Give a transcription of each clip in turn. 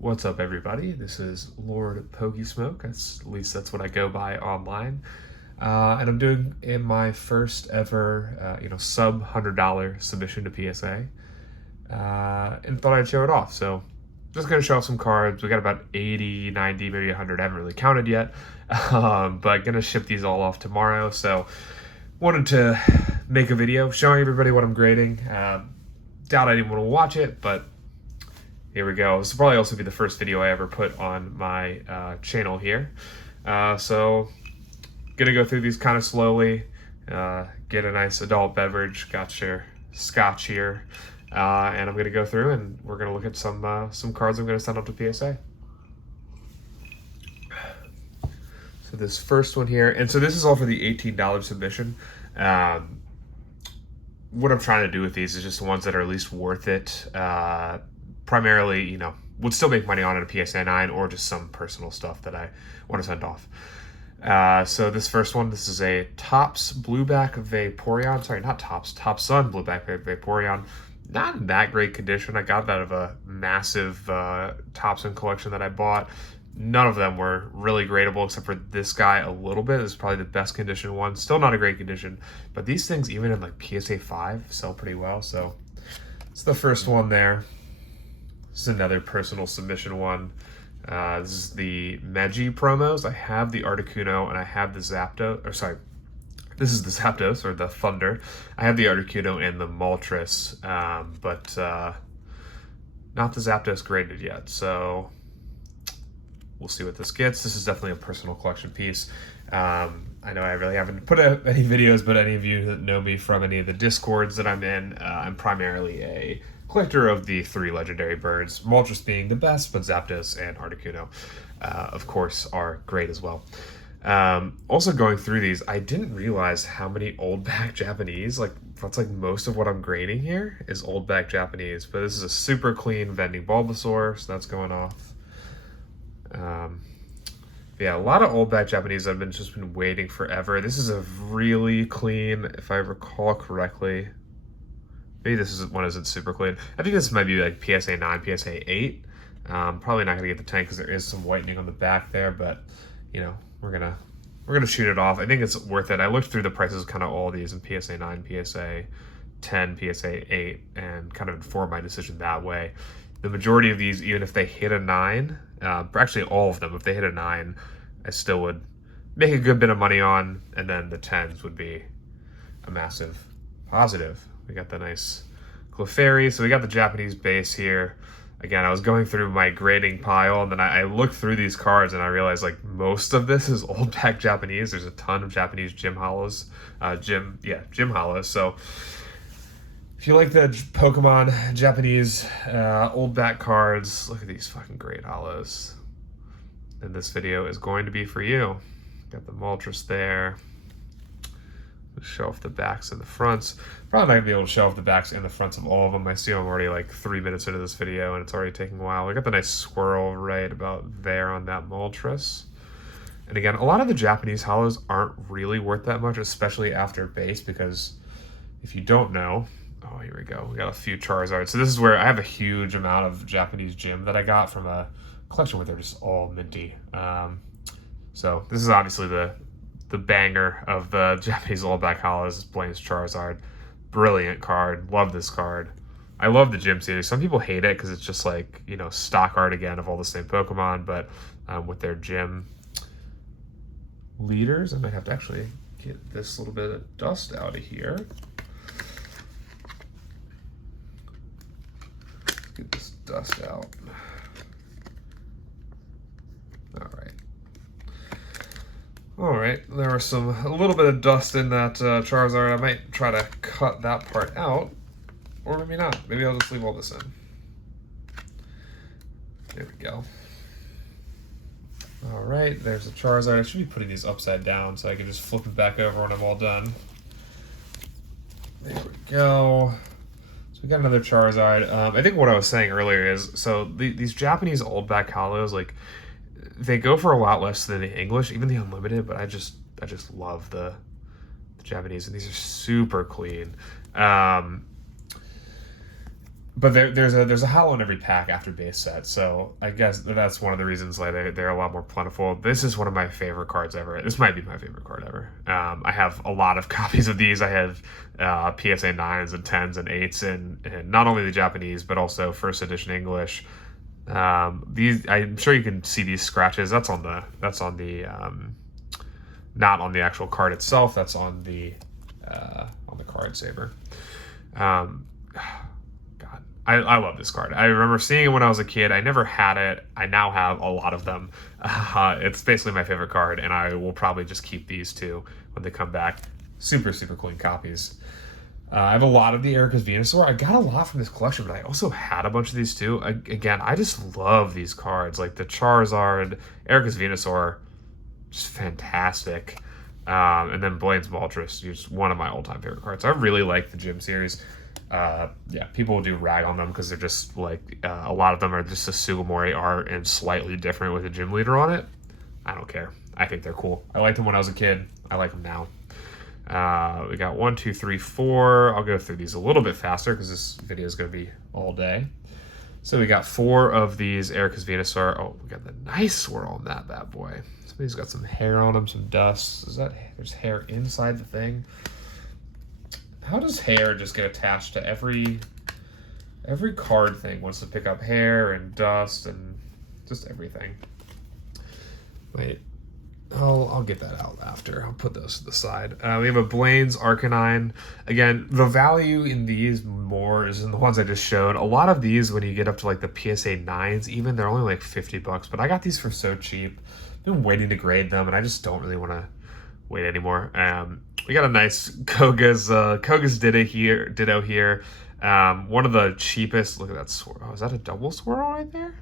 What's up, everybody? This is Lord Pokey Smoke. At least that's what I go by online. And I'm doing in my first ever, sub $100 submission to PSA. And thought I'd show it off. So just gonna show off some cards. We got about 80, 90, maybe 100. I haven't really counted yet. But gonna ship these all off tomorrow. So wanted to make a video showing everybody what I'm grading. Doubt anyone will watch it, but here we go. This will probably also be the first video I ever put on my channel here. So gonna go through these kind of slowly, get a nice adult beverage, got your scotch here, and I'm gonna go through and we're gonna look at some cards I'm gonna send up to PSA. So this first one here, and so this is all for the $18 submission. What I'm trying to do with these is just the ones that are at least worth it. Primarily, would still make money on it at a PSA 9 or just some personal stuff that I want to send off. So this first one, this is a Topps Blueback Vaporeon. Sorry, not Topps, Top Sun Blueback Vaporeon. Not in that great condition. I got that out of a massive Topson collection that I bought. None of them were really gradable except for this guy a little bit. This is probably the best condition one. Still not a great condition, but these things, even in like PSA 5, sell pretty well. So it's the first one there. This is another personal submission one. This is the Meiji promos. I have the Articuno and I have the Zapdos. Or sorry, this is the Zapdos or the Thunder. I have the Articuno and the Moltres, but not the Zapdos graded yet. So we'll see what this gets. This is definitely a personal collection piece. I know I really haven't put out any videos, but any of you that know me from any of the Discords that I'm in, I'm primarily a collector of the 3 legendary birds, Moltres being the best, but Zapdos and Articuno, of course, are great as well. Also going through these, I didn't realize how many old back Japanese, that's like most of what I'm grading here is old back Japanese, but this is a super clean vending Bulbasaur, so that's going off. Yeah, a lot of old back Japanese I've just been waiting forever. This is a really clean, if I recall correctly. Maybe this one isn't super clean. I think this might be like PSA 9, PSA 8. Probably not gonna get the 10 because there is some whitening on the back there, but we're gonna shoot it off. I think it's worth it. I looked through the prices of kind of all these in PSA 9, PSA 10, PSA 8, and kind of informed my decision that way. The majority of these, even if they hit a 9, actually all of them, if they hit a 9, I still would make a good bit of money on, and then the 10s would be a massive positive. We got the nice Clefairy, so we got the Japanese base here. Again, I was going through my grading pile, and then I looked through these cards, and I realized like most of this is old back Japanese. There's a ton of Japanese gym hollows, gym hollows. So if you like the Pokemon Japanese old back cards, look at these fucking great hollows. And this video is going to be for you. Got the Moltres there. Show off the backs and the fronts. Probably not gonna be able to show off the backs and the fronts of all of them. I see I'm already like 3 minutes into this video and it's already taking a while. We got the nice swirl right about there on that Moltres. And again, a lot of the Japanese hollows aren't really worth that much, especially after base, because if you don't know, oh, here we go. We got a few Charizards. So this is where I have a huge amount of Japanese gym that I got from a collection where they're just all minty. So this is obviously the banger of the Japanese old back hollows. Blaine's Charizard. Brilliant card. Love this card. I love the gym series. Some people hate it because it's just like, stock art again of all the same Pokemon, but with their gym leaders, I might have to actually get this little bit of dust out of here. Get this dust out. All right, there was a little bit of dust in that Charizard. I might try to cut that part out, or maybe not. Maybe I'll just leave all this in. There we go. All right, there's a Charizard. I should be putting these upside down so I can just flip it back over when I'm all done. There we go. So we got another Charizard. I think what I was saying earlier is, so these Japanese old back hollows, like, they go for a lot less than the English, even the unlimited, but I just love the Japanese, and these are super clean. But there's a hollow in every pack after base set, so I guess that's one of the reasons why they're a lot more plentiful. This is one of my favorite cards ever. This might be my favorite card ever. I have a lot of copies of these. I have PSA 9s and 10s and 8s, and not only the Japanese, but also first edition English. These, I'm sure you can see these scratches. That's on the not on the actual card itself. That's on the card saver. I love this card. I remember seeing it when I was a kid. I never had it. I now have a lot of them. It's basically my favorite card, and I will probably just keep these two when they come back. Super, super clean copies. I have a lot of the Erica's Venusaur. I got a lot from this collection, but I also had a bunch of these too. Again, I just love these cards. Like the Charizard, Erica's Venusaur, just fantastic. And then Blaine's Moltres, just one of my all-time favorite cards. I really like the Gym series. Yeah, people do rag on them because they're just like a lot of them are just a Sugimori art and slightly different with a gym leader on it. I don't care. I think they're cool. I liked them when I was a kid. I like them now. We got 1, 2, 3, 4. I'll go through these a little bit faster because this video is going to be all day. So we got 4 of these Erica's Venusaur. Oh, we got the nice swirl on that bad boy. Somebody's got some hair on him, some dust. Is that there's hair inside the thing? How does hair just get attached to every card thing? Wants to pick up hair and dust and just everything. Wait, I'll get that out after. I'll put those to the side. We have a Blaine's Arcanine. Again, the value in these more is in the ones I just showed. A lot of these, when you get up to like the PSA 9s, even they're only like $50. But I got these for so cheap. I've been waiting to grade them, and I just don't really want to wait anymore. We got a nice Koga's Ditto here. One of the cheapest. Look at that swirl. Oh, is that a double swirl right there?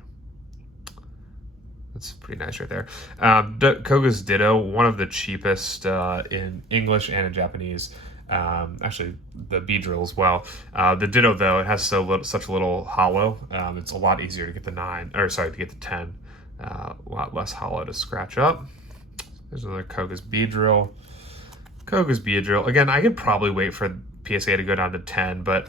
That's pretty nice right there. Koga's Ditto, one of the cheapest in English and in Japanese. Actually, the Beedrill as well. The Ditto, though, it has such a little hollow. It's a lot easier to get the 9, or sorry, to get the 10. A lot less hollow to scratch up. There's another Koga's Beedrill. Koga's Beedrill. Again, I could probably wait for PSA to go down to 10, but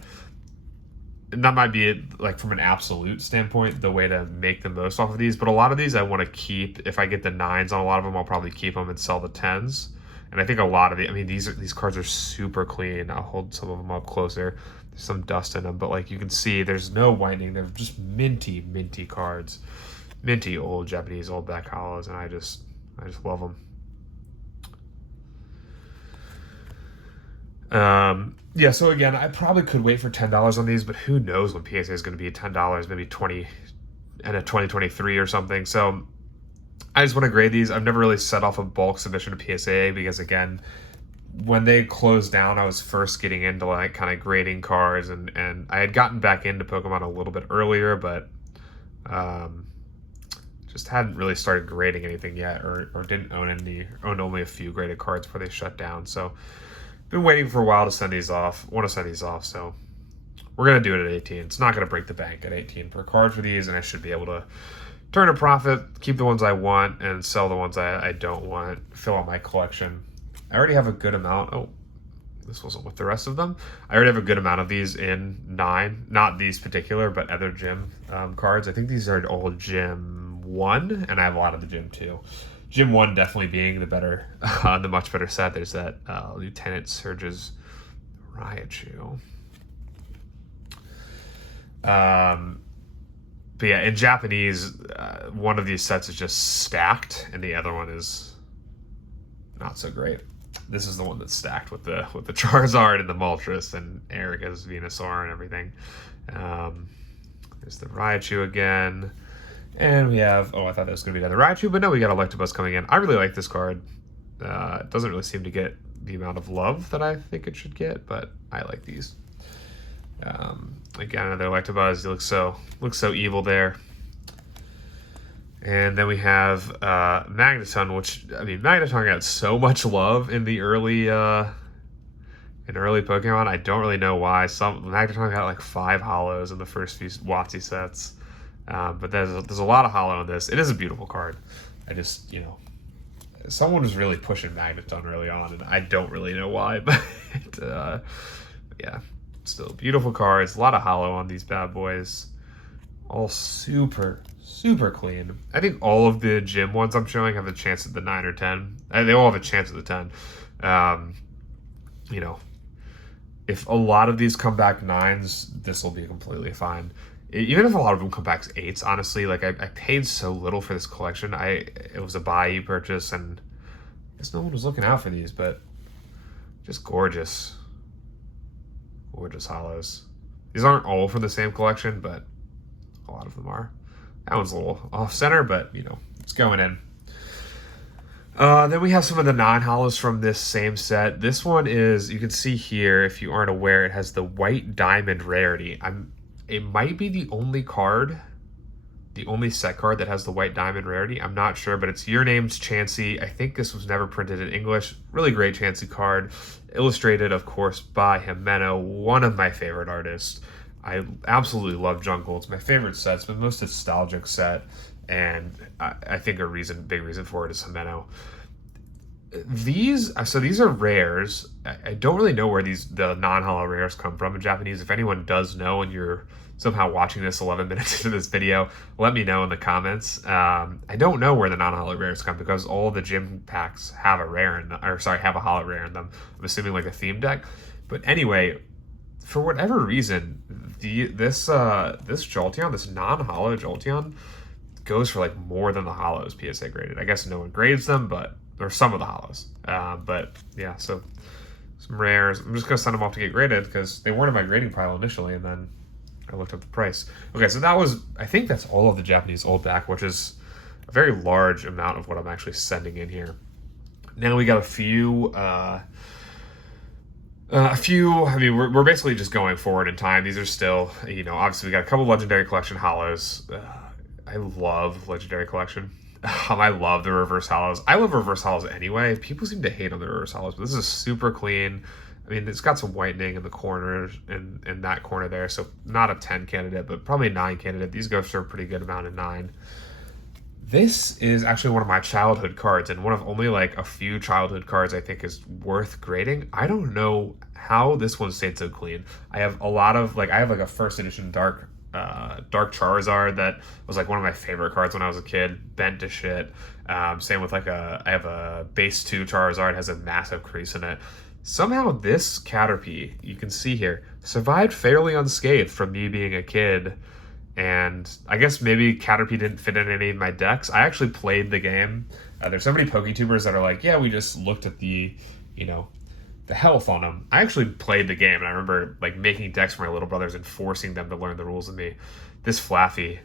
that might be, like, from an absolute standpoint, the way to make the most off of these. But a lot of these I want to keep. If I get the 9s on a lot of them, I'll probably keep them and sell the 10s. And I think a lot of the, I mean, these cards are super clean. I'll hold some of them up closer. There's some dust in them, but like you can see, there's no whitening. They're just minty, minty cards. Minty old Japanese old back hollows, and I just love them. Yeah, so again, I probably could wait for $10 on these, but who knows when PSA is going to be $10, maybe 20 and a 2023 or something. So I just want to grade these. I've never really set off a bulk submission to PSA because, again, when they closed down, I was first getting into like kind of grading cards, and I had gotten back into Pokemon a little bit earlier, but just hadn't really started grading anything yet, or didn't owned only a few graded cards before they shut down. So been waiting for a while to send these off. Want to send these off, so we're gonna do it at 18. It's not gonna break the bank at 18 per card for these, and I should be able to turn a profit, keep the ones I want, and sell the ones I don't want. Fill out my collection. I already have a good amount. Oh, this wasn't with the rest of them. I already have a good amount of these in 9. Not these particular, but other gym cards. I think these are all Gym 1, and I have a lot of the Gym 2. Gym 1 definitely being the much better set. There's that Lieutenant Surge's Raichu. But yeah, in Japanese, one of these sets is just stacked, and the other one is not so great. This is the one that's stacked with the Charizard and the Moltres and Erica's Venusaur and everything. There's the Raichu again. And we have, I thought that was going to be another Raichu, but no, we got Electabuzz coming in. I really like this card. It doesn't really seem to get the amount of love that I think it should get, but I like these. Again, another Electabuzz. He looks so evil there. And then we have Magneton, which, I mean, Magneton got so much love in the early Pokemon. I don't really know why. Magneton got like 5 hollows in the first few WotC sets. But there's a lot of hollow in this. It is a beautiful card. I just, someone was really pushing Magneton early on, and I don't really know why, but yeah. still beautiful cards. A lot of hollow on these bad boys. All super clean. I think all of the gym ones I'm showing have a chance at the 9 or 10. They all have a chance at the 10. You know, if a lot of these come back 9s, this will be completely fine. Even if a lot of them come back 8s, honestly, like I paid so little for this collection. It was a buy purchase, and I guess no one was looking out for these, but just gorgeous. Gorgeous hollows. These aren't all from the same collection, but a lot of them are. That one's a little off center, but you know, it's going in. Then we have some of the non-hollows from this same set. This one is, you can see here, if you aren't aware, it has the white diamond rarity. It might be the only card, the only set card that has the white diamond rarity. I'm not sure, but it's Your Name's Chansey. I think this was never printed in English. Really great Chansey card. Illustrated, of course, by Jimeno, one of my favorite artists. I absolutely love Jungle. It's my favorite set. It's my most nostalgic set, and I think a big reason for it is Jimeno. These are rares. I don't really know where the non-hollow rares come from in Japanese. If anyone does know and you're somehow watching this 11 minutes into this video, let me know in the comments. I don't know where the non-hollow rares come because all the gym packs have a rare in them, have a hollow rare in them. I'm assuming like a theme deck. But anyway, for whatever reason, this Jolteon, this non-hollow Jolteon, goes for like more than the hollows PSA graded. I guess no one grades them, or some of the hollows. But yeah, so some rares. I'm just gonna send them off to get graded because they weren't in my grading pile initially, and then I looked up the price. Okay, so I think that's all of the Japanese old back, which is a very large amount of what I'm actually sending in here. Now we got a few. I mean, we're basically just going forward in time. These are still, you know, obviously we got a couple Legendary Collection hollows. I love Legendary Collection. I love the reverse hollows. I love reverse hollows anyway. People seem to hate on the reverse hollows, but this is super clean. I mean, it's got some whitening in the corner and in that corner there, so not a 10 candidate, but probably a 9 candidate. These go for a pretty good amount of 9. This is actually one of my childhood cards, and one of only like a few childhood cards I think is worth grading. I don't know how this one stayed so clean. I have a lot of I have like a first edition Dark Charizard that was like one of my favorite cards when I was a kid, bent to shit. Same with I have a base 2 Charizard, has a massive crease in it. Somehow this Caterpie, you can see here, survived fairly unscathed from me being a kid. And I guess maybe Caterpie didn't fit in any of my decks. I actually played the game. There's so many PokeTubers that are like, yeah, we just looked at the health on them. I actually played the game, and I remember like making decks for my little brothers and forcing them to learn the rules with me. This Flaffy,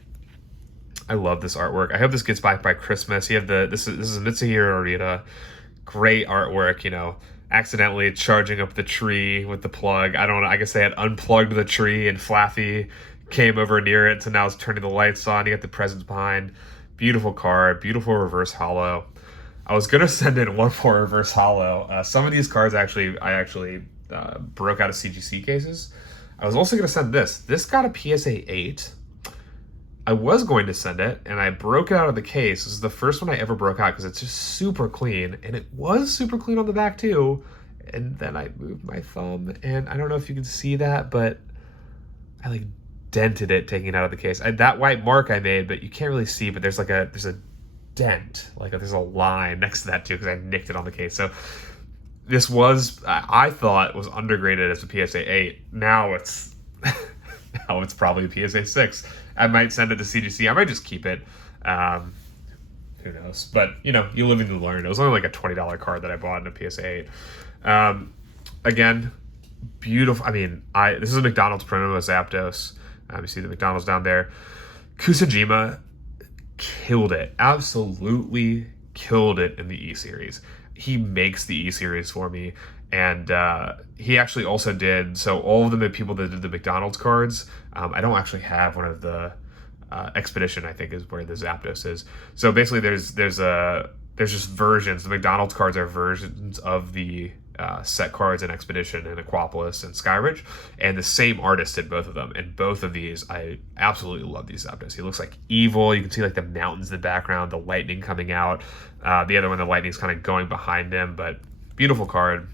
I love this artwork. I hope this gets back by Christmas. This is Mitsuhiro Arita. Great artwork, you know. Accidentally charging up the tree with the plug. I don't know. I guess they had unplugged the tree, and Flaffy came over near it, so now it's turning the lights on. You got the presents behind. Beautiful card, beautiful reverse hollow. I was gonna send in one more reverse hollow. Some of these cards I actually broke out of CGC cases. I was also gonna send this. This got a PSA 8. I was going to send it, and I broke it out of the case. This is the first one I ever broke out because it's just super clean, and it was super clean on the back too. And then I moved my thumb, and I don't know if you can see that, but I dented it taking it out of the case. That white mark I made, but you can't really see, but there's a dent, there's a line next to that too because I nicked it on the case. So this was, I thought, was undergraded as a PSA 8. Now it's probably a PSA 6. I might send it to CGC. I might just keep it. Who knows? But you live and you learn. It was only like a $20 card that I bought in a PSA 8. Again, beautiful. I mean, this is a McDonald's promo with Zapdos. You see the McDonald's down there. Kusajima killed it. Absolutely killed it in the E-Series. He makes the E-Series for me. And he actually also did, so all of the people that did the McDonald's cards, I don't actually have one of the Expedition, I think is where the Zapdos is. So basically there's just versions. The McDonald's cards are versions of the set cards in Expedition and Aquapolis and Skyridge, and the same artist did both of them. And both of these, I absolutely love these Zapdos. He looks like evil. You can see the mountains in the background, the lightning coming out. The other one, the lightning's kind of going behind him, but beautiful card.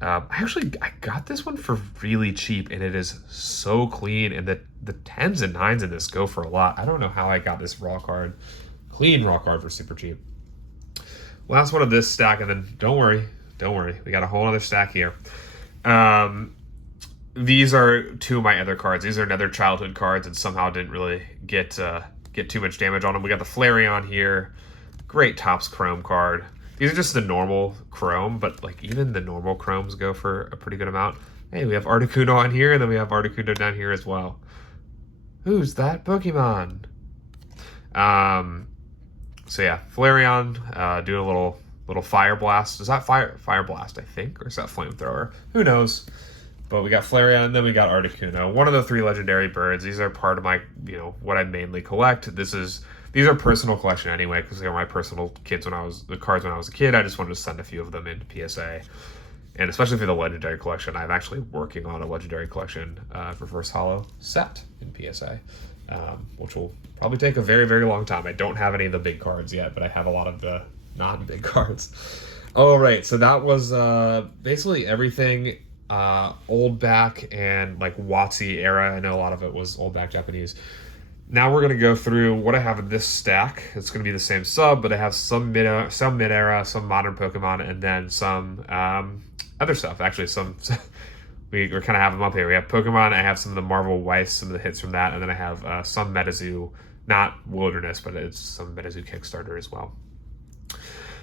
I got this one for really cheap, and it is so clean. And the 10s and 9s in this go for a lot. I don't know how I got this raw card, clean raw card for super cheap. Last one of this stack, and then don't worry, we got a whole other stack here. These are two of my other cards. These are another childhood cards, and somehow didn't really get too much damage on them. We got the Flareon here, great Topps Chrome card. These are just the normal Chrome, but like even the normal Chromes go for a pretty good amount. Hey, we have Articuno on here, and then we have Articuno down here as well. Who's that Pokemon? So yeah, Flareon doing a little Fire Blast. Is that Fire Blast, I think, or is that Flamethrower? Who knows? But we got Flareon, and then we got Articuno. One of the 3 legendary birds. These are part of my, what I mainly collect. These are personal collection anyway, because they were my personal cards when I was a kid. I just wanted to send a few of them into PSA. And especially for the legendary collection, I'm actually working on a legendary collection reverse holo set in PSA, which will probably take a very, very long time. I don't have any of the big cards yet, but I have a lot of the non-big cards. All right, so that was basically everything old back and like WotC era. I know a lot of it was old back Japanese. Now we're going to go through what I have in this stack. It's going to be the same sub, but I have some mid-era, some modern Pokemon, and then some other stuff. Actually, we kind of have them up here. We have Pokemon. I have some of the Marvel Weiss, some of the hits from that, and then I have some Metazoo, not Wilderness, but it's some Metazoo Kickstarter as well.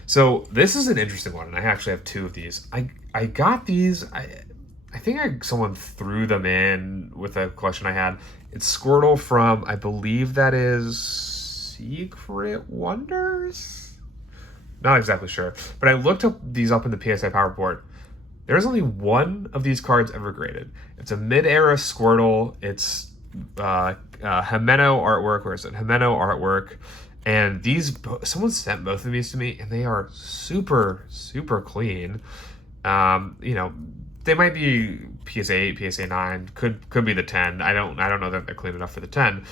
So this is an interesting one, and I actually have 2 of these. I got these. I think someone threw them in with a collection I had. It's Squirtle from, I believe that is Secret Wonders? Not exactly sure. But I looked these up in the PSA Power Report. There's only one of these cards ever graded. It's a mid-era Squirtle. It's Himeno artwork. Where is it? Himeno artwork. And someone sent both of these to me, and they are super, super clean. They might be PSA 8, PSA 9, could be the 10. I don't know that they're clean enough for the 10.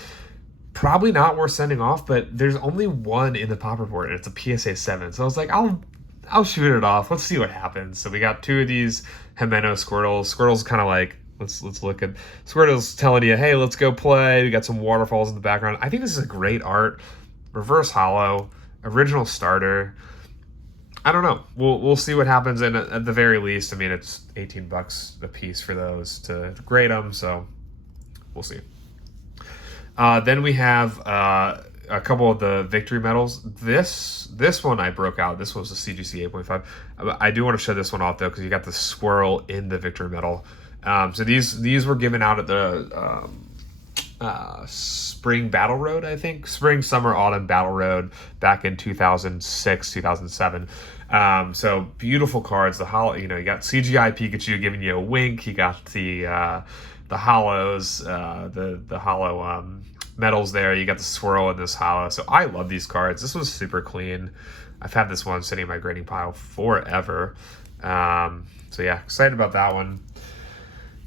Probably not worth sending off, but there's only one in the pop report, and it's a PSA 7. So I was like, I'll shoot it off. Let's see what happens. So we got 2 of these Himeno Squirtles. Squirtle's kind of like, let's look at Squirtle's telling you, hey, let's go play. We got some waterfalls in the background. I think this is a great art. Reverse holo, original starter. I don't know. We'll see what happens, and at the very least, I mean, it's $18 a piece for those to grade them, so we'll see. Then we have a couple of the victory medals. This one I broke out. This was a CGC 8.5. I do want to show this one off though, because you got the squirrel in the victory medal. So these were given out at the Spring Battle Road, I think. Spring, Summer, Autumn Battle Road back in 2006, 2007. So beautiful cards. The holo, you got CGI Pikachu giving you a wink. You got the holos, the holo medals there. You got the swirl in this holo. So I love these cards. This was super clean. I've had this one sitting in my grading pile forever. So yeah, excited about that one.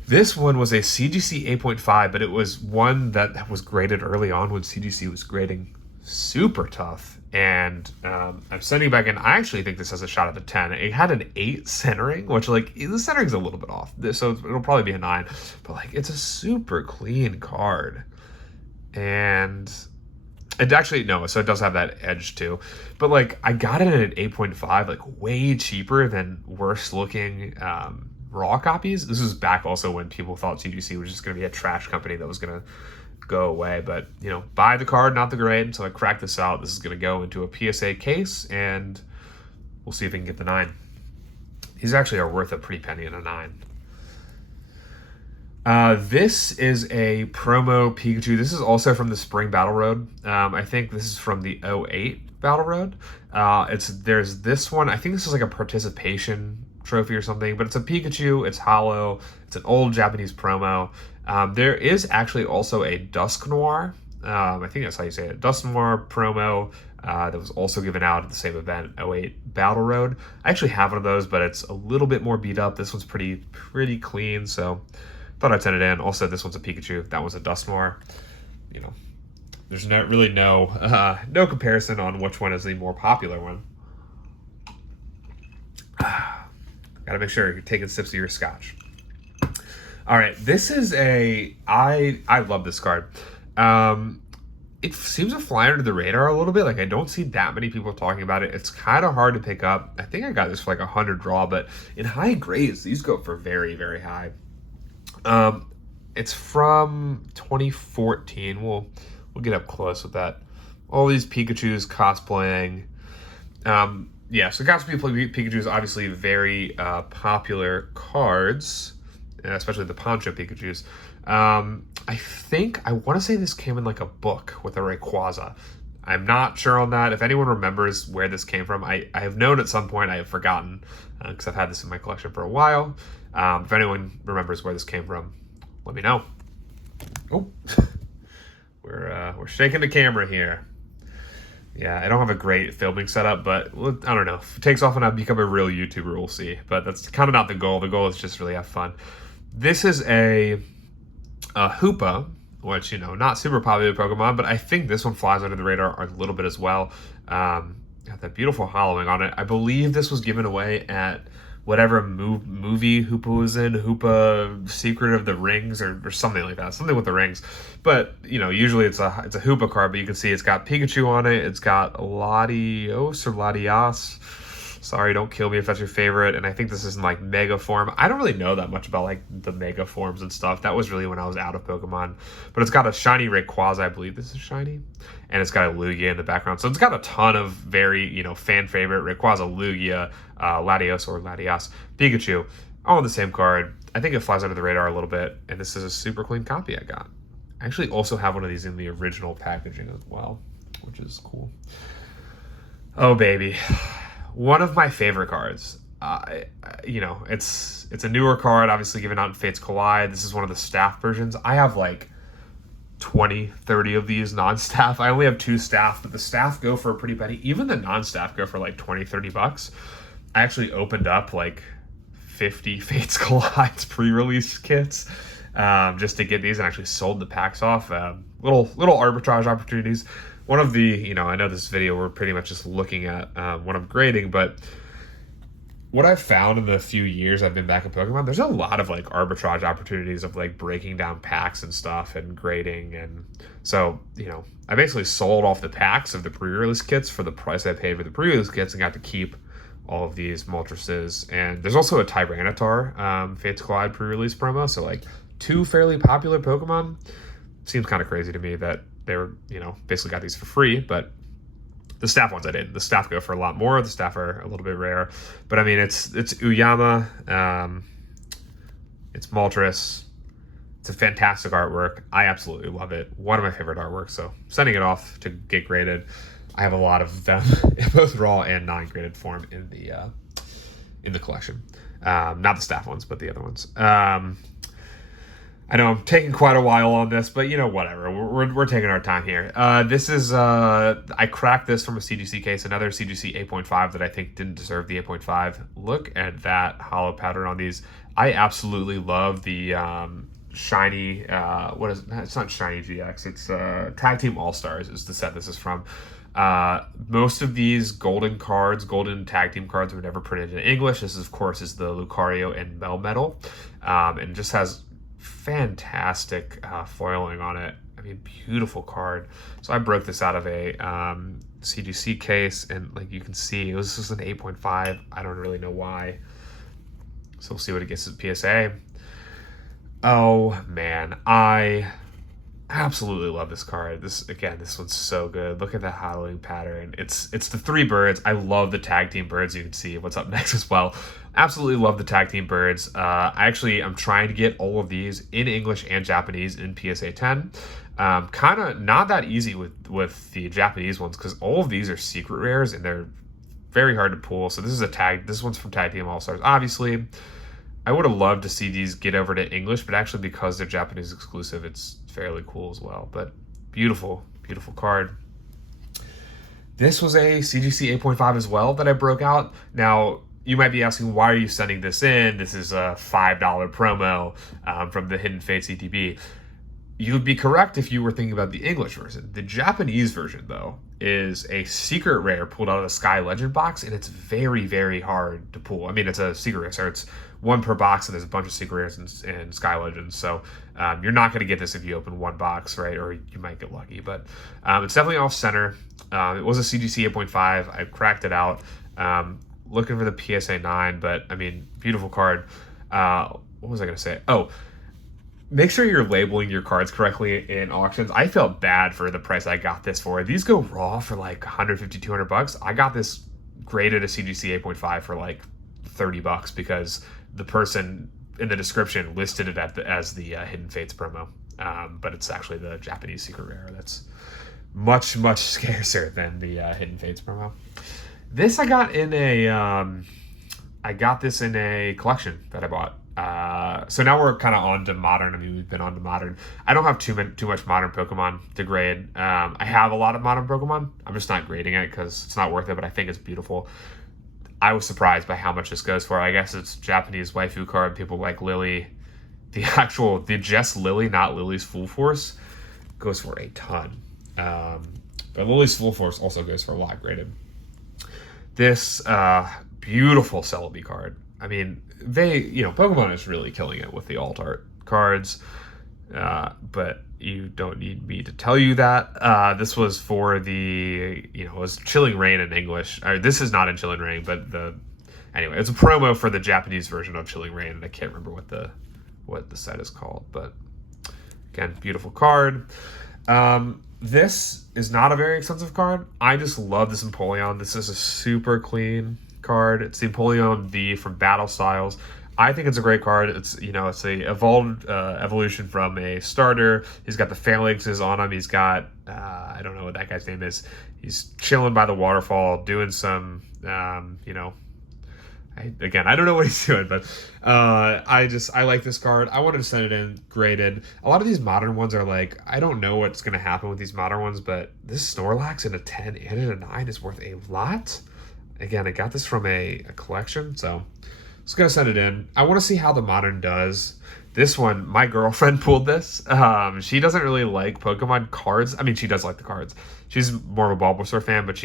This one was a CGC 8.5, but it was one that was graded early on when CGC was grading super tough. And I'm sending back in. I actually think this has a shot at the 10. It had an 8 centering, which, like, the centering's a little bit off. So it'll probably be a 9. But, like, it's a super clean card. And it actually, no, so it does have that edge too. But, like, I got it at an 8.5, like, way cheaper than worse looking raw copies. This was back also when people thought CGC was just going to be a trash company that was going to go away. But, buy the card, not the grade. So I cracked this out. This is going to go into a PSA case, and we'll see if we can get the 9. These actually are worth a pretty penny in a 9. This is a promo Pikachu. This is also from the Spring Battle Road. I think this is from the 08 Battle Road. There's this one. I think this is like a participation trophy or something, but it's a Pikachu. It's holo. It's an old Japanese promo. There is actually also a Dusk Noir. I think that's how you say it. Dusk Noir promo that was also given out at the same event, 08 Battle Road. I actually have one of those, but it's a little bit more beat up. This one's pretty clean, so thought I'd send it in. Also, this one's a Pikachu. That one's a Dusk Noir. There's really no comparison on which one is the more popular one. Gotta make sure you're taking sips of your scotch. All right, this is I love this card. It seems to fly under the radar a little bit. Like, I don't see that many people talking about it. It's kind of hard to pick up. I think I got this for like 100 draw, but in high grades, these go for very, very high. It's from 2014. We'll get up close with that. All these Pikachus cosplaying. Yeah, so Pikachu is obviously very popular cards, especially the Poncho Pikachus. I want to say this came in like a book with a Rayquaza. I'm not sure on that. If anyone remembers where this came from, I have known at some point. I have forgotten because I've had this in my collection for a while. If anyone remembers where this came from, let me know. Oh, we're shaking the camera here. Yeah, I don't have a great filming setup, but I don't know. If it takes off and I become a real YouTuber, we'll see. But that's kind of not the goal. The goal is just really have fun. This is a Hoopa, which, not super popular Pokemon, but I think this one flies under the radar a little bit as well. Got that beautiful hollowing on it. I believe this was given away at whatever movie Hoopa was in, Hoopa Secret of the Rings or something like that, something with the rings. But, usually it's a Hoopa card, but you can see it's got Pikachu on it. It's got Latios or Latias. Sorry, don't kill me if that's your favorite. And I think this is in like Mega form. I don't really know that much about like the Mega forms and stuff. That was really when I was out of Pokemon. But it's got a shiny Rayquaza, I believe this is shiny. And it's got a Lugia in the background. So it's got a ton of very, fan favorite Rayquaza, Lugia, Latios or Latias, Pikachu, all on the same card. I think it flies under the radar a little bit. And this is a super clean copy I got. I actually also have one of these in the original packaging as well, which is cool. Oh, baby. One of my favorite cards. It's a newer card, obviously given out in Fates Collide. This is one of the staff versions. I have like 20, 30 of these non-staff. I only have 2 staff, but the staff go for a pretty penny. Even the non-staff go for like 20, 30 bucks. I actually opened up like 50 Fates Collides pre-release kits just to get these, and actually sold the packs off. Little arbitrage opportunities. One of the, I know this video we're pretty much just looking at what I'm grading, but what I've found in the few years I've been back in Pokemon, there's a lot of like arbitrage opportunities of like breaking down packs and stuff and grading. And so, I basically sold off the packs of the pre-release kits for the price I paid for the pre-release kits and got to keep all of these Moltres. And there's also a Tyranitar Fates Collide pre-release promo. So like 2 fairly popular Pokemon. Seems kind of crazy to me that they were, basically got these for free, but the staff ones I didn't. The staff go for a lot more. The staff are a little bit rare, but I mean, it's Uyama, it's Moltres. It's a fantastic artwork. I absolutely love it. One of my favorite artworks. So sending it off to get graded. I have a lot of them in both raw and non-graded form in the collection. Not the staff ones, but the other ones. I know I'm taking quite a while on this, but whatever. We're taking our time here. This is I cracked this from a CGC case, another CGC 8.5 that I think didn't deserve the 8.5. Look at that hollow pattern on these. I absolutely love the shiny. What is it? It's not shiny GX. It's Tag Team All Stars is the set this is from. Most of these golden tag team cards were never printed in English. This of course is the Lucario and Melmetal, and just has fantastic foiling on it. I mean, beautiful card. So I broke this out of a CGC case, and like you can see, it was just an 8.5. I don't really know why. So we'll see what it gets at PSA. Oh man, I absolutely love this card. This one's so good. Look at the hollowing pattern. It's the 3 birds. I love the tag team birds. You can see what's up next as well. Absolutely love the tag team birds. I'm trying to get all of these in English and Japanese in PSA 10. Kind of not that easy with the Japanese ones because all of these are secret rares and they're very hard to pull. So this one's from Tag Team All Stars. Obviously, I would have loved to see these get over to English, but actually because they're Japanese exclusive, it's fairly cool as well. But beautiful, beautiful card. This was a CGC 8.5 as well that I broke out. Now, you might be asking, why are you sending this in? This is a $5 promo from the Hidden Fates ETB. You'd be correct if you were thinking about the English version. The Japanese version, though, is a secret rare pulled out of the Sky Legend box, and it's very, very hard to pull. I mean, it's a secret rare, so it's one per box, and there's a bunch of secret rares in Sky Legends. So you're not going to get this if you open one box, right? Or you might get lucky. But it's definitely off center. It was a CGC 8.5. I cracked it out. Looking for the PSA 9, but I mean, beautiful card. What was I going to say? Oh, make sure you're labeling your cards correctly in auctions. I felt bad for the price I got this for. These go raw for like 150, 200 bucks. I got this graded a CGC 8.5 for like 30 bucks because the person in the description listed it as the Hidden Fates promo. But it's actually the Japanese secret rare that's much, much scarcer than the Hidden Fates promo. This I got in a collection that I bought. So now we're kind of on to modern. I mean, we've been on to modern. I don't have too much modern Pokemon to grade. I have a lot of modern Pokemon. I'm just not grading it because it's not worth it, but I think it's beautiful. I was surprised by how much this goes for. I guess it's Japanese waifu card. People like Lily. The just Lily, not Lily's Full Force, goes for a ton. But Lily's Full Force also goes for a lot graded. This beautiful Celebi card. I mean, Pokemon is really killing it with the alt art cards, but you don't need me to tell you that. This was for it was Chilling Reign in English. This is not in Chilling Reign, but anyway, it's a promo for the Japanese version of Chilling Reign, and I can't remember what the set is called, but again, beautiful card. This is not a very expensive card. I just love this Empoleon. This is a super clean card. It's the Empoleon V from Battle Styles. I think it's a great card. It's a evolved evolution from a starter. He's got the phalanxes on him. He's got I don't know what that guy's name is. He's chilling by the waterfall, doing some I don't know what he's doing, but I like this card. I wanted to send it in graded. A lot of these modern ones are like, I don't know what's going to happen with these modern ones, but this Snorlax in a 10 and in a 9 is worth a lot. Again, I got this from a collection, so I'm just going to send it in. I want to see how the modern does. This one, my girlfriend pulled this. She doesn't really like Pokemon cards. I mean, she does like the cards. She's more of a Bulbasaur fan, but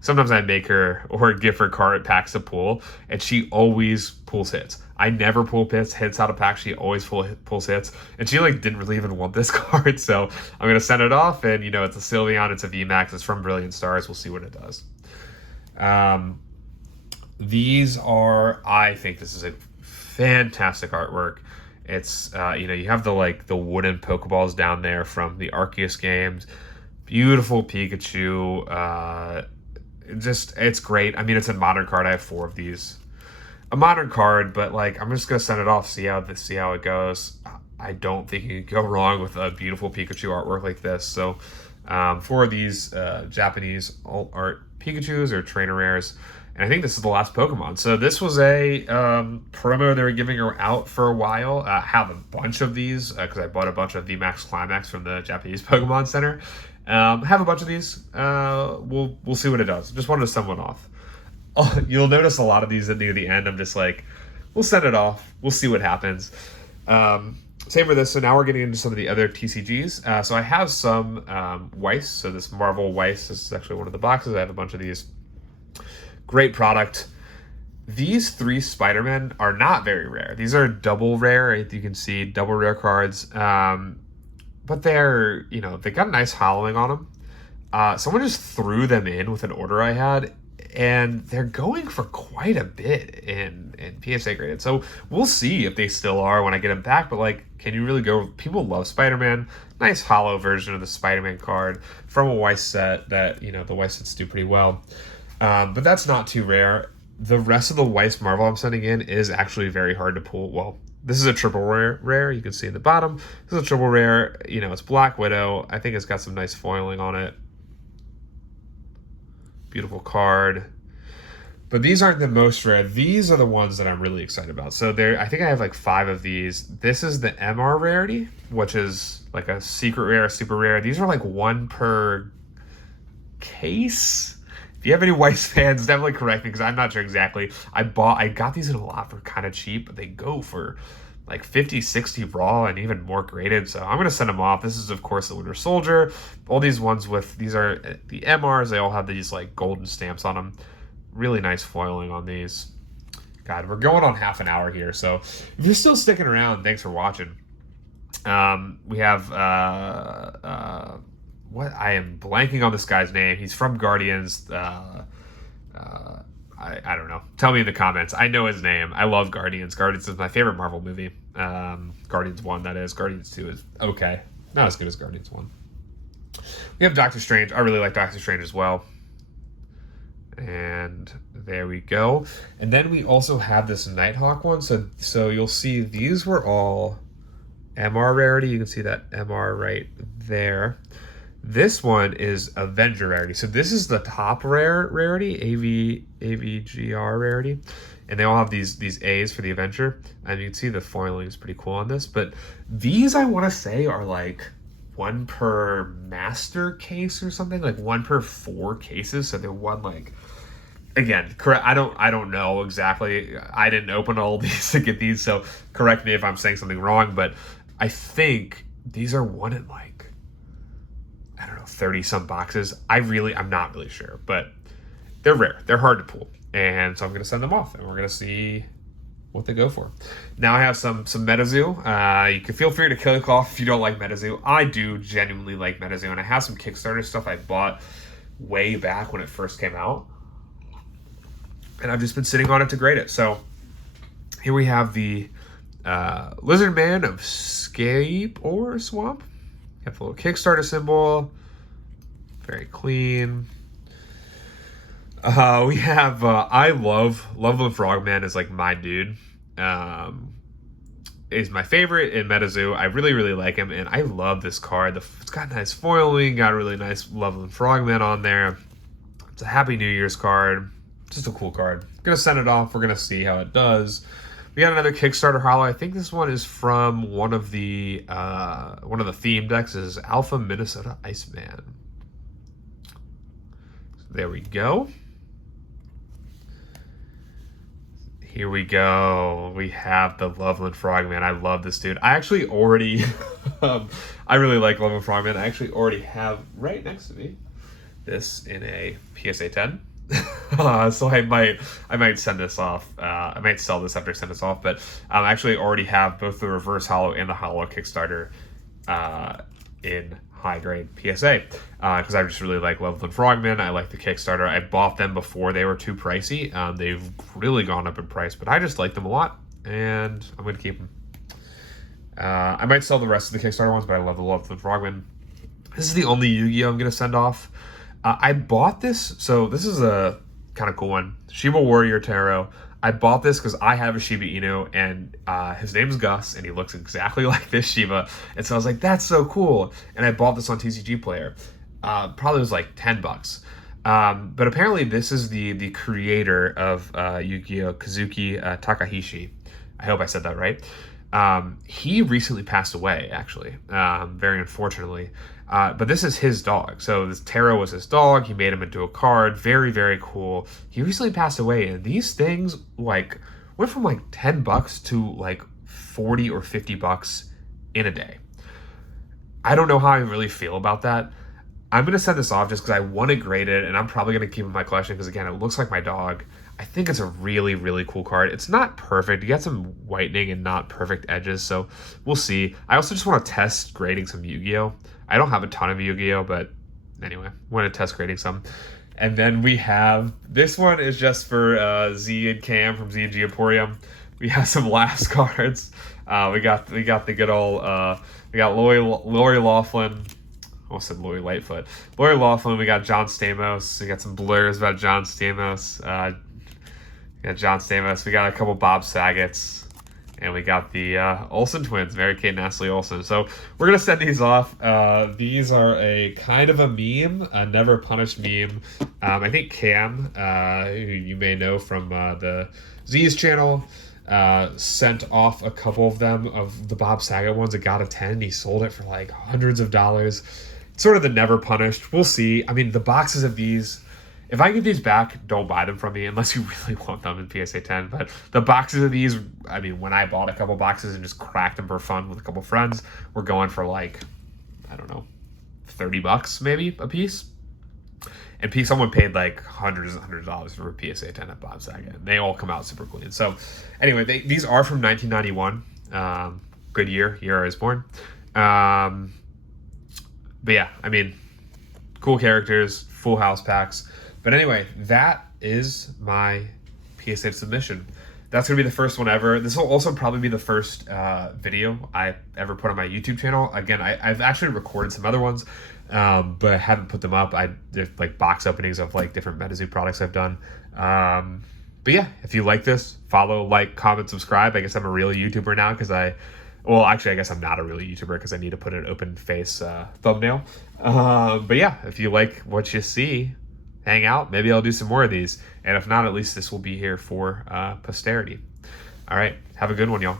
sometimes I make her or give her card packs to pull, and she always pulls hits. I never pull hits out of packs. She always pulls hits, and she didn't really even want this card, so I'm going to send it off, and it's a Sylveon, it's a VMAX, it's from Brilliant Stars. We'll see what it does. I think this is a fantastic artwork. It's, you have the wooden Pokeballs down there from the Arceus games. Beautiful Pikachu. It's great. I mean, it's a modern card. I have 4 of these. A modern card, but I'm just going to send it off, see how it goes. I don't think you can go wrong with a beautiful Pikachu artwork like this. So, 4 of these Japanese alt art Pikachus or trainer rares. And I think this is the last Pokemon. So this was a promo they were giving out for a while. I have a bunch of these because I bought a bunch of VMAX Climax from the Japanese Pokemon Center. Have a bunch of these. We'll see what it does. Just wanted to send one off. You'll notice a lot of these near the end. I'm just we'll send it off. We'll see what happens. Same for this. So now we're getting into some of the other TCGs. So I have some Weiss. So this Marvel Weiss, this is actually one of the boxes. I have a bunch of these. Great product. These 3 Spider-Men are not very rare. These are double rare. You can see double rare cards. But they're, they got a nice hollowing on them. Someone just threw them in with an order I had, and they're going for quite a bit in PSA graded. So we'll see if they still are when I get them back. But can you really go? People love Spider-Man. Nice hollow version of the Spider-Man card from a Weiss set that, the Weiss sets do pretty well. But that's not too rare. The rest of the Weiss Marvel I'm sending in is actually very hard to pull. Well, this is a triple rare. You can see in the bottom. This is a triple rare. It's Black Widow. I think it's got some nice foiling on it. Beautiful card. But these aren't the most rare. These are the ones that I'm really excited about. So I think I have 5 of these. This is the MR rarity, which is a secret rare, super rare. These are 1 per case. If you have any Weiss fans, definitely correct me because I'm not sure exactly. I got these in a lot for kind of cheap, but they go for like 50, 60 raw and even more graded. So I'm going to send them off. This is, of course, the Winter Soldier. All these ones these are the MRs. They all have these like golden stamps on them. Really nice foiling on these. God, we're going on half an hour here. So if you're still sticking around, thanks for watching. We have, what? I am blanking on this guy's name. He's from Guardians. I don't know. Tell me in the comments. I know his name. I love Guardians. Guardians is my favorite Marvel movie. Guardians 1, that is. Guardians 2 is okay. Not as good as Guardians 1. We have Doctor Strange. I really like Doctor Strange as well. And there we go. And then we also have this Nighthawk one. So you'll see these were all MR rarity. You can see that MR right there. This one is Avenger rarity. So this is the top rarity, AVGR rarity. And they all have these A's for the Avenger. And you can see the foiling is pretty cool on this. But these, I want to say, are like 1 per master case or something. Like 1 per 4 cases. So they're one like... Again, correct. I don't know exactly. I didn't open all these to get these. So correct me if I'm saying something wrong. But I think these are one in like... I don't know, 30 some boxes. I'm not really sure, but they're rare. They're hard to pull. And so I'm going to send them off and we're going to see what they go for. Now I have some Metazoo. You can feel free to click off if you don't like Metazoo. I do genuinely like Metazoo, and I have some Kickstarter stuff I bought way back when it first came out. And I've just been sitting on it to grade it. So here we have the Lizard Man of Scape or Swamp. Got the little Kickstarter symbol. Very clean. We have, I love the Frogman is like my dude. Is my favorite in Metazoo. I really, really like him, and I love this card. It's got nice foiling, got a really nice Loveland Frogman on there. It's a Happy New Year's card. Just a cool card. Gonna send it off. We're gonna see how it does. We got another Kickstarter holo. I think this one is from one of the theme decks. This is Alpha Minnesota Iceman. So there we go. Here we go. We have the Loveland Frogman. I love this dude. I actually already, I really like Loveland Frogman. I actually already have right next to me this in a PSA 10. So I might send this off. I might sell this after I send this off, but I actually already have both the reverse holo and the holo Kickstarter in high grade PSA because I just really like Loveland Frogman. I like the Kickstarter. I bought them before they were too pricey. They've really gone up in price, but I just like them a lot, and I'm going to keep them. I might sell the rest of the Kickstarter ones, but I love the Loveland Frogman. This is the only Yu-Gi-Oh! I'm going to send off. I bought this, so this is a kind of cool one. Shiba Warrior Tarot. I bought this because I have a Shiba Inu, and his name's Gus, and he looks exactly like this Shiba. And so I was like, that's so cool. And I bought this on TCG Player. Probably was like $10. But apparently this is the creator of Yu-Gi-Oh! Kazuki Takahashi. I hope I said that right. He recently passed away, actually, very unfortunately. But this is his dog. So this Tarot was his dog. He made him into a card. Very, very cool. He recently passed away, and these things like went from like $10 to like $40 or $50 in a day. I don't know how I really feel about that. I'm going to send this off just because I want to grade it, and I'm probably going to keep it in my collection because, again, it looks like my dog. I think it's a really, really cool card. It's not perfect. You got some whitening and not perfect edges, so we'll see. I also just want to test grading some Yu-Gi-Oh! I don't have a ton of Yu-Gi-Oh! But anyway, I want to test grading some. And then we have, this one is just for Z and Cam from Z&G Emporium. We have some last cards. We got the good old, we got Lori Loughlin. I almost said Lori Lightfoot. Lori Loughlin, we got John Stamos. We got some blurs about John Stamos. We got John Stamos. We got a couple Bob Saget's. And we got the Olsen twins, Mary Kate and Ashley Olsen. So we're going to send these off. These are a kind of a meme, a Never Punished meme. I think Cam, who you may know from the Z's channel, sent off a couple of them of the Bob Saget ones. It got a 10. He sold it for like hundreds of dollars. Sort of the Never Punished. We'll see. I mean, the boxes of these, if I get these back, don't buy them from me unless you really want them in PSA 10. But the boxes of these, I mean, when I bought a couple boxes and just cracked them for fun with a couple friends, we're going for like, I don't know, $30 maybe a piece. And someone paid like hundreds of dollars for a PSA 10 at Bob Saget. And they all come out super clean. So anyway, these are from 1991. Good year I was born. But yeah, I mean, cool characters, full house packs. But anyway, that is my PSA submission. That's going to be the first one ever. This will also probably be the first video I ever put on my YouTube channel. Again, I've actually recorded some other ones, but I haven't put them up. There's like box openings of like different Metazoo products I've done. But yeah, if you like this, follow, like, comment, subscribe. I guess I'm a real YouTuber now because well, actually, I guess I'm not a real YouTuber because I need to put an open face thumbnail. But yeah, if you like what you see, hang out. Maybe I'll do some more of these. And if not, at least this will be here for posterity. All right. Have a good one, y'all.